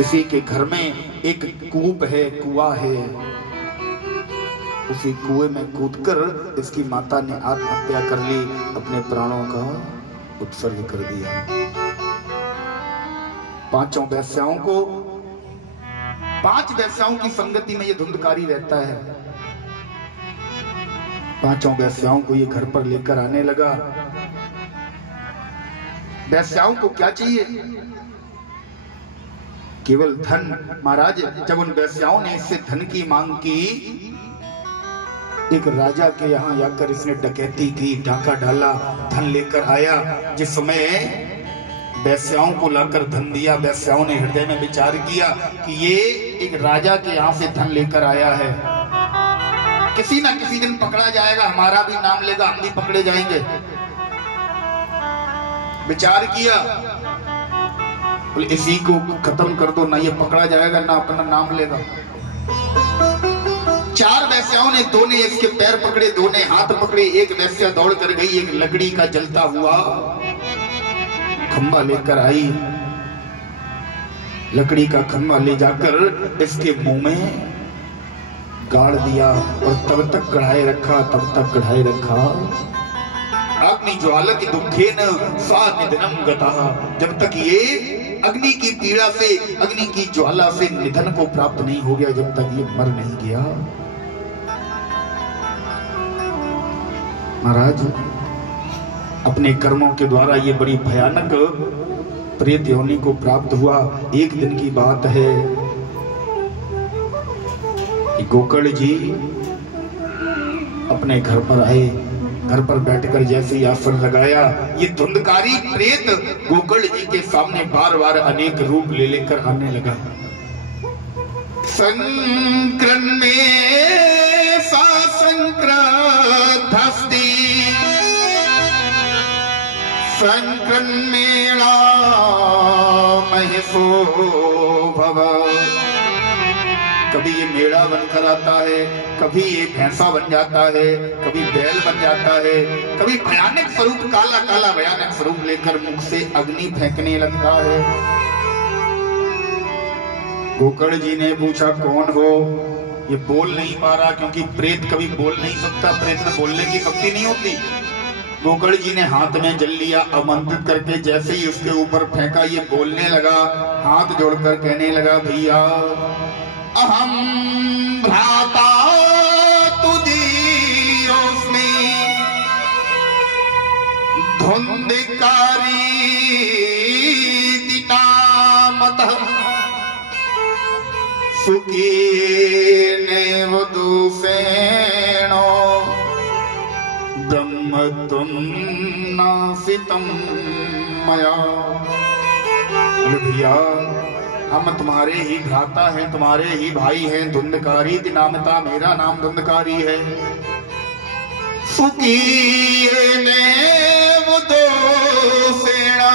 इसी के घर में एक कूप है, कुआं है। उसी कुएं में कूदकर इसकी माता ने आत्महत्या कर ली, अपने प्राणों का उत्सर्ग कर दिया। पांचों वेश्याओं को, 5 वेश्याओं की संगति में ये धुंधकारी रहता है। पांचों वेश्याओं को ये घर पर लेकर आने लगा। वेश्याओं को क्या चाहिए? केवल धन। महाराज, जब उन वेश्याओं ने इससे धन की मांग की, एक राजा के यहाँ जाकर इसने डकैती की, डाका डाला, धन लेकर आया। जिस समय वेश्याओं को लाकर धन दिया, वेश्याओं ने हृदय में विचार किया कि ये एक राजा के यहाँ से धन लेकर आया है, किसी ना किसी दिन पकड़ा जाएगा, हमारा भी नाम लेगा, हम भी पकड़े जाएंगे। विचार किया, बोले इसी को खत्म कर दो, ना ये पकड़ा जाएगा ना अपना नाम लेगा। 4 वेश्याओं ने, 2 ने इसके पैर पकड़े, 2 ने हाथ पकड़े। एक वेश्या दौड़ कर गई, एक लकड़ी का जलता हुआ खंभा लेकर आई। लकड़ी का खंभा ले जाकर इसके मुंह में गाड़ दिया और तब तक कढ़ाई रखा, तब तक कढ़ाई रखा। अग्नि ज्वालक दुखेन सा निधनम गतः। जब तक ये अग्नि की पीड़ा से, अग्नि की ज्वाला से निधन को प्राप्त नहीं हो गया, जब तक ये मर नहीं गया। महाराज, अपने कर्मों के द्वारा ये बड़ी भयानक प्रेत योनि को प्राप्त हुआ। एक दिन की बात है, गोकर्ण जी अपने घर पर आए। घर पर बैठकर जैसे ही आसन लगाया, ये धुंधकारी प्रेत गोकर्ण जी के सामने बार बार अनेक रूप ले लेकर आने लगा। संक्रन में सा संक्रधस्ती, संक्रन मेला महेशो भव। कभी ये मेढ़ा बनकर आता है, कभी ये भैंसा बन जाता है, कभी बैल बन जाता है, कभी भयानक स्वरूप, काला काला भयानक स्वरूप लेकर मुख से अग्नि फेंकने लगता है। गोकर्ण जी ने पूछा कौन हो? ये बोल नहीं पा रहा, क्योंकि प्रेत कभी बोल नहीं सकता, प्रेत में बोलने की शक्ति नहीं होती। गोकर्ण जी ने हाथ में जल लिया, आमंत्रित करके जैसे ही उसके ऊपर फेंका, ये बोलने लगा, हाथ जोड़कर कहने लगा, भैया अहम भ्राता तुदीरोस्मि धुंधकारी दिनामतः सुखीने वधूसेनो ब्रह्म तुम नासितम मया। भैया, हम तुम्हारे ही भ्राता हैं, तुम्हारे ही भाई हैं। धुंधकारी दिनामता, मेरा नाम धुंधकारी है। सुकीने वधूसेना,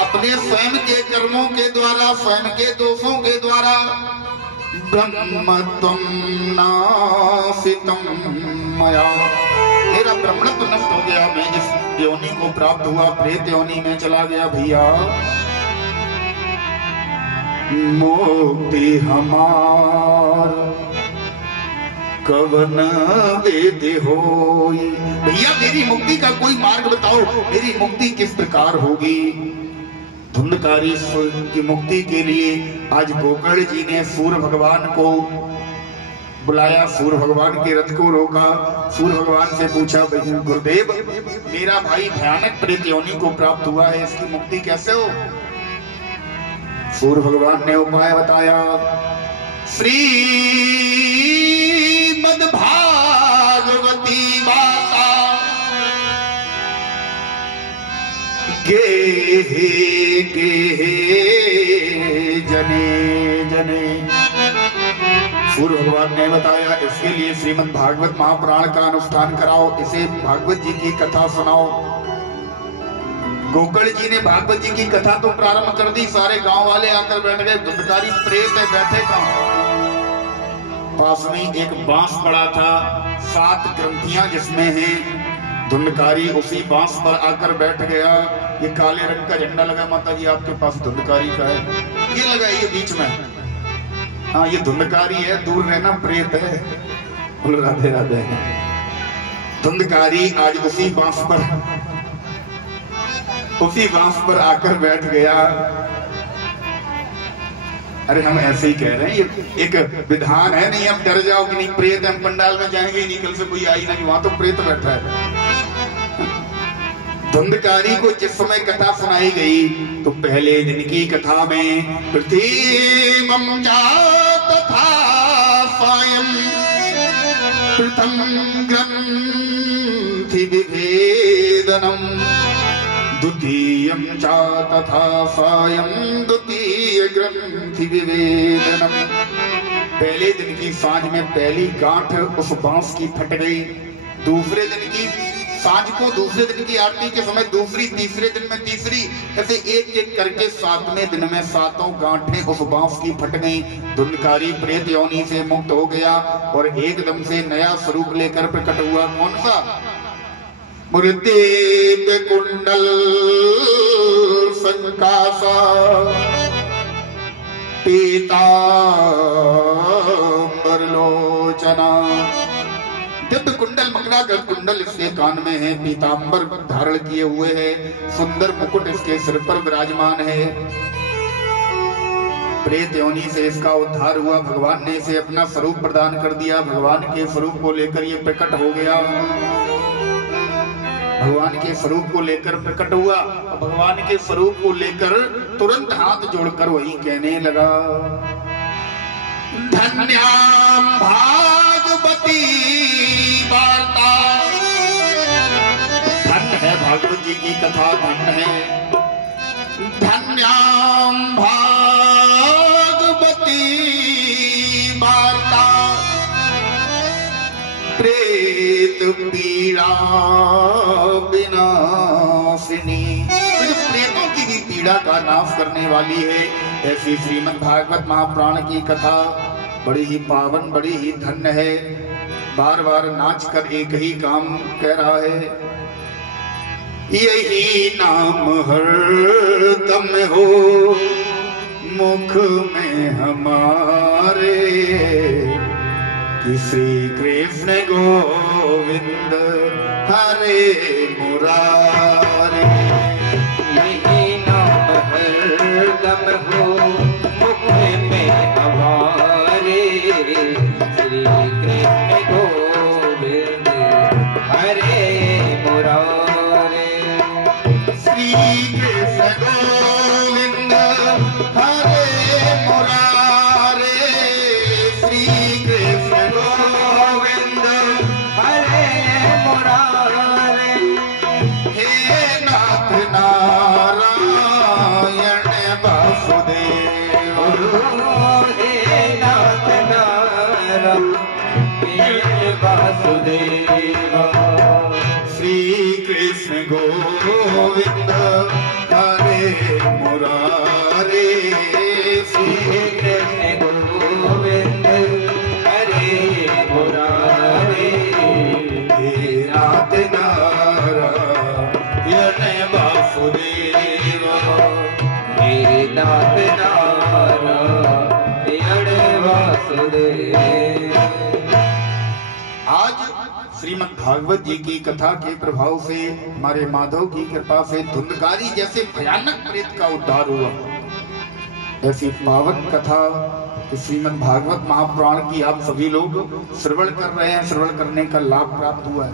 अपने स्वयं के कर्मों के द्वारा, स्वयं के दोषों के द्वारा, ब्रह्म त्वं नासितम मया, मेरा ब्रह्मत्व नष्ट हो गया, मैं जिस योनि को प्राप्त हुआ, प्रेत योनि में चला गया। भैया मुक्ति हमार कवन वेदे होई। भैया मेरी मुक्ति का कोई मार्ग बताओ, मेरी मुक्ति किस प्रकार होगी? धुंधकारी की मुक्ति के लिए आज गोकर्ण जी ने सूर्य भगवान को बुलाया, सूर्य भगवान के रथ को रोका, सूर्य भगवान से पूछा, गुरुदेव मेरा भाई भयानक प्रेत योनि को प्राप्त हुआ है, इसकी मुक्ति कैसे हो? सूर्य भगवान ने उपाय बताया। श्रीमद् भागवती माता गेहे गेहे जने जने। सूर्य भगवान ने बताया, इसके लिए श्रीमद् भागवत महापुराण का अनुष्ठान कराओ, इसे भागवत जी की कथा सुनाओ। गोकर्ण जी ने भागवत जी की कथा तो प्रारंभ कर दी, सारे गांव वाले आकर बैठ गए। धुंधकारी प्रेत है, बैठे कहां? पास में एक बांस पड़ा था, 7 ग्रंथियां जिसमें हैं। धुंधकारी उसी बांस पर आकर बैठ गया। ये काले रंग का झंडा लगा माता जी आपके पास धुंधकारी का है, ये लगाइए बीच में। हाँ ये धुंधकारी है, दूर रहना प्रेत है। बोलो राधे राधे। धुंधकारी आज उसी बांस पर आकर बैठ गया। अरे हम ऐसे ही कह रहे हैं, ये एक विधान है, नहीं हम डर जाओ कि नहीं प्रेत हम पंडाल में जाएंगे ही नहीं, कल से कोई आई ना कि वहां तो प्रेत बैठा है। धुंधकारी को जिस समय कथा सुनाई गई तो पहले दिन की कथा में प्रथम तथा सायं प्रथम ग्रंथि विभेदनम द्वितीयं च तथा सायं द्वितीय ग्रंथि विभेदनम। पहले दिन की सांझ में पहली गांठ उस बांस की फट गई, दूसरे दिन की सांझ को दूसरे दिन की आरती के समय दूसरी, तीसरे दिन में तीसरी, ऐसे एक एक करके 7वें दिन में 7 गांठें उस बांस की फट गई। धुंधकारी प्रेत योनि से मुक्त हो गया और एकदम से नया स्वरूप लेकर प्रकट हुआ। कौन सा? मूर्ति कुंडल संकासा पीतांबर लोचना। दिव्य कुंडल, मकरागढ़ कुंडल इसके कान में है, पीतांबर धारण किए हुए है, सुंदर मुकुट इसके सिर पर विराजमान है। प्रेत योनि से इसका उद्धार हुआ, भगवान ने इसे अपना स्वरूप प्रदान कर दिया। भगवान के स्वरूप को लेकर ये प्रकट हो गया, भगवान के स्वरूप को लेकर प्रकट हुआ। भगवान के स्वरूप को लेकर तुरंत हाथ जोड़कर वही कहने लगा, धन्याम भागवती वार्ता। धन्य है भागवत जी की कथा, धन्य है। धन्याम भागवती वार्ता प्रेत पीड़ा विनाशिनी। जो प्रेतों की भी पीड़ा का नाश करने वाली है, ऐसी श्रीमद् भागवत महापुराण की कथा बड़ी ही पावन, बड़ी ही धन्य है। बार बार नाच कर एक ही काम कह रहा है, यही नाम हरदम हो मुख में हमारे, कि श्री कृष्ण गोविंद हरे मुरारे। यही नाम हरदम हो मुख में हमारे, श्री कृष्ण गोविंद हरे मुरारे। श्री कृष्ण गोविंद हरे मुरारे, श्री कृष्ण गोविंद हरे मुरारे। हे नाथ नारायण वासुदेव। हे नाथ नारायण वासुदेव। श्री कृष्ण गोविंद हरे मुरारे, श्री कृष्ण गोविंद हरे मुरारे। हे नाथ नारायण वासुदेव। हे नाथ नारायण वासुदेव। आज श्रीमद् भागवत जी की कथा के प्रभाव से, हमारे माधव की कृपा से धुंधकारी जैसे भयानक प्रेत का उद्धार हुआ। ऐसी पावन कथा श्रीमद् भागवत महापुराण की आप सभी लोग श्रवण कर रहे हैं, श्रवण करने का लाभ प्राप्त हुआ है।